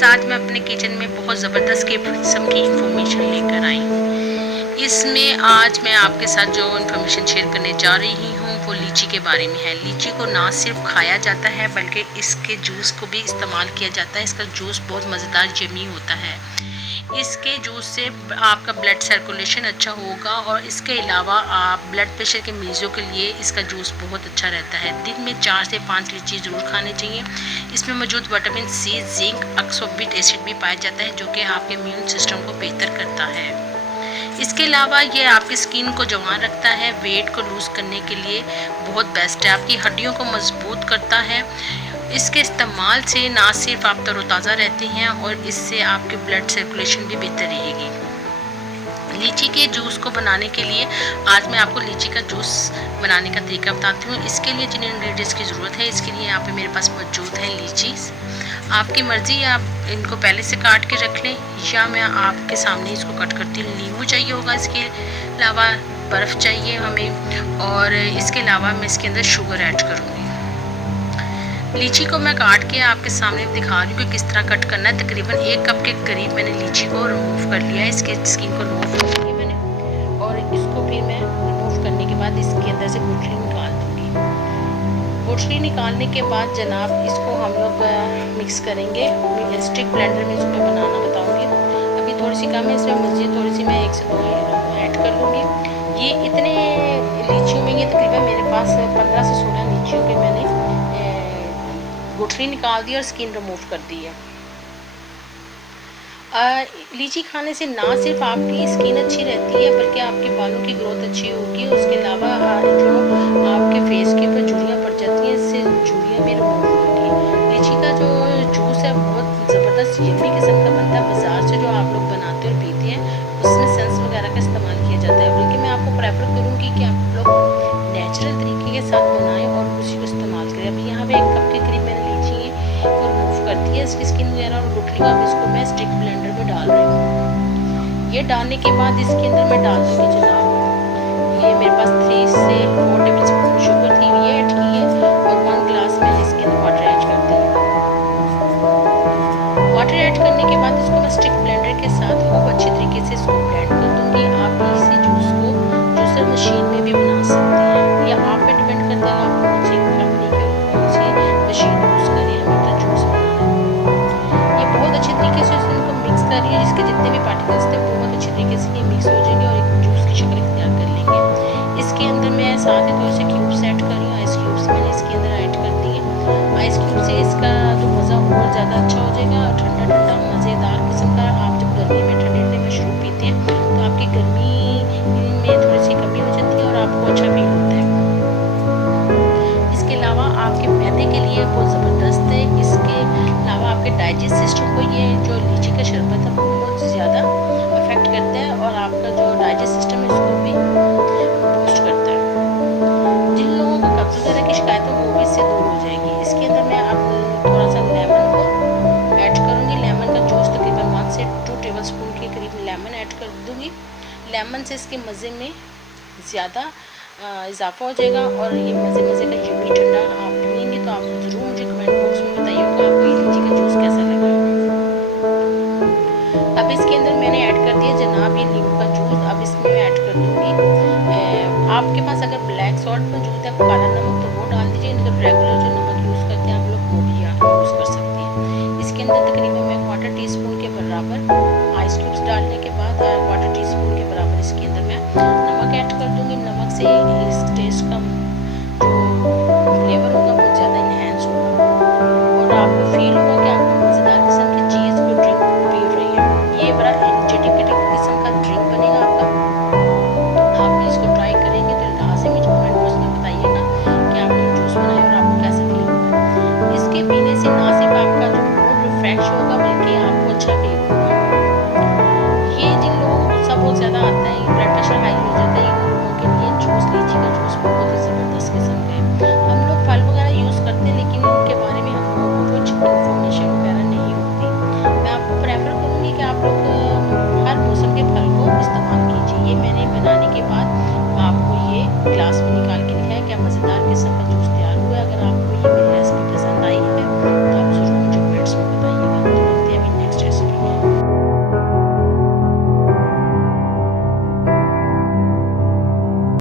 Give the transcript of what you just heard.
Viewers, आज मैं अपने किचन में बहुत ज़बरदस्त किस्म की इंफॉर्मेशन लेकर आई हूँ। इसमें आज मैं आपके साथ जो इन्फॉर्मेशन शेयर करने जा रही हूँ वो लीची के बारे में है। लीची को ना सिर्फ खाया जाता है बल्कि इसके जूस को भी इस्तेमाल किया जाता है। इसका जूस बहुत मज़ेदार यम्मी होता है। इसके जूस से आपका ब्लड सर्कुलेशन अच्छा होगा और इसके अलावा आप ब्लड प्रेशर के मरीजों के लिए इसका जूस बहुत अच्छा रहता है। दिन में 4 से 5 लीची ज़रूर खाने चाहिए। इसमें मौजूद विटामिन सी, जिंक, ऑक्सोबिक एसिड भी पाया जाता है जो कि आपके इम्यून सिस्टम को बेहतर करता है। इसके अलावा ये आपकी स्किन को जवान रखता है, वेट को लूज़ करने के लिए बहुत बेस्ट है, आपकी हड्डियों को मजबूत करता है। इसके इस्तेमाल से ना सिर्फ आप तरोताज़ा रहते हैं और इससे आपके ब्लड सर्कुलेशन भी बेहतर रहेगी। लीची के जूस को बनाने के लिए आज मैं आपको लीची का जूस बनाने का तरीका बताती हूँ। इसके लिए जिन इंग्रेडिएंट्स की ज़रूरत है इसके लिए यहाँ पे मेरे पास मौजूद है लीची। आपकी मर्ज़ी है, आप इनको पहले से काट के रख लें या मैं आपके सामने इसको कट करती हूँ। नींबू चाहिए होगा, इसके अलावा बर्फ़ चाहिए हमें और इसके अलावा मैं इसके अंदर शुगर ऐड करूँगी। लीची को मैं काट के आपके सामने दिखा रही हूँ कि किस तरह कट करना है। तकरीबन 1 कप के करीब मैंने लीची को रिमूव कर लिया है, इसके स्किन को रिमूव कर लिया मैंने और इसको फिर मैं रिमूव करने के बाद इसके अंदर से गुठली निकाल दूँगी। गुठली निकालने के बाद जनाब इसको हम लोग मिक्स करेंगे। स्टिक ब्लेंडर में इसको बनाना बताऊँगी। अभी थोड़ी सी कम है, इसमें मज़ीद थोड़ी सी मैं 1 से 2 ऐड कर लूँगी। ये इतने लीचियों में ये तकरीबन मेरे पास 15 से 16 लीचियों के मैंने गुठली निकाल दी और स्किन रिमूव कर दी है। लीची खाने से ना सिर्फ आपकी स्किन अच्छी रहती है बल्कि आपके बालों की ग्रोथ अच्छी होगी। उसके अलावा जो आपके फेस के ऊपर झुर्रियाँ पड़ जाती हैं इससे झुर्रियाँ भी रिमूव होंगी। लीची का जो जूस है बहुत ज़बरदस्त यम्मी किस्म का बनता है। बाज़ार से जो आप लोग बनाते और पीते हैं उसमें सेंस वगैरह का इस्तेमाल किया जाता है, बल्कि मैं आपको प्रेफर करूँगी कि आप लोग नेचुरल तरीके के साथ बनाएं और उसी को इस्तेमाल करें। अभी यहाँ पे 1 कप के करीब मैंने लीची को रिमूव कर दिया, इसकी स्किन वगैरह और गुठली का। इसको मैं स्टिक ब्लेंडर में डाल रही हूँ। ये डालने के बाद इसके अंदर मैं डाल दूँगी जनाब, ये मेरे पास 3 से 4 टेबल स्पून शुगर थी, ये ऐड की है और 1 ग्लास मैंने इसके अंदर वाटर ऐड कर दिया। वाटर ऐड करने के बाद इसको मैं स्टिक ब्लेंडर के साथ खूब अच्छी तरीके से इसको ब्लेंड कर दूँगी। आप इसी जूस को जूसर मशीन में भी बना सकते हैं या आप पे डिपेंड करता है आप कौन सी कंपनी की और कौन सी मशीन यूज़ करें हमें तो जूस बनाना है। ये बहुत अच्छे तरीके से इनको मिक्स कर रही है, जिसके जितने भी पार्टिकल्स थे बहुत अच्छे तरीके से ये मिक्स हो जाएंगे और एक जूस की शक्ल तैयार कर लेंगे। इसके अंदर मैं साथ ही थोड़े से क्यूब्स ऐड कर रही हूँ। आइस क्यूब्स मैंने इसके अंदर ऐड कर दिए। आइस क्यूब से इसका जो मज़ा और ज़्यादा अच्छा हो जाएगा। ठंडा ठंडा मज़ेदार किस्म का, आप जब गर्मी में ठंडे ठंडे मशरूब पीते हैं तो आपकी गर्मी में थोड़ी सी कमी हो जाती है और आपको अच्छा फील होता है। इसके अलावा आपके मैदे के लिए बहुत ज़बरदस्त है। इसके अलावा आपके डाइजेस्ट सिस्टम को ये जो लीची का शरबत है बहुत ज़्यादा अफेक्ट करता है और आपका जो डाइजेस्ट सिस्टम है उसको भी बूस्ट करता है। जिन लोगों को कब्ज़ वगैरह की शिकायत है वो भी इससे दूर हो जाएगी। इसके अंदर मैं अब थोड़ा सा लेमन को ऐड करूँगी। लेमन का जूस तकरीबन 1 से 2 टेबल स्पून के करीब लेमन ऐड कर दूँगी। लेमन से इसके मज़े में ज़्यादा इजाफा हो जाएगा और ये मज़े का यम्मी ठंडा आप पिएंगे तो आप ज़रूर मुझे कमेंट बॉक्स में बताइएगा आपको ये लीची का जूस कैसा लगा। अब इसके अंदर मैंने ऐड कर दिया जनाब ये नींबू का जूस। अब इसमें मैं ऐड कर दूँगी आपके पास अगर ब्लैक सॉल्ट मौजूद है, काला नमक, तो वो डाल दीजिए। रेगुलर जो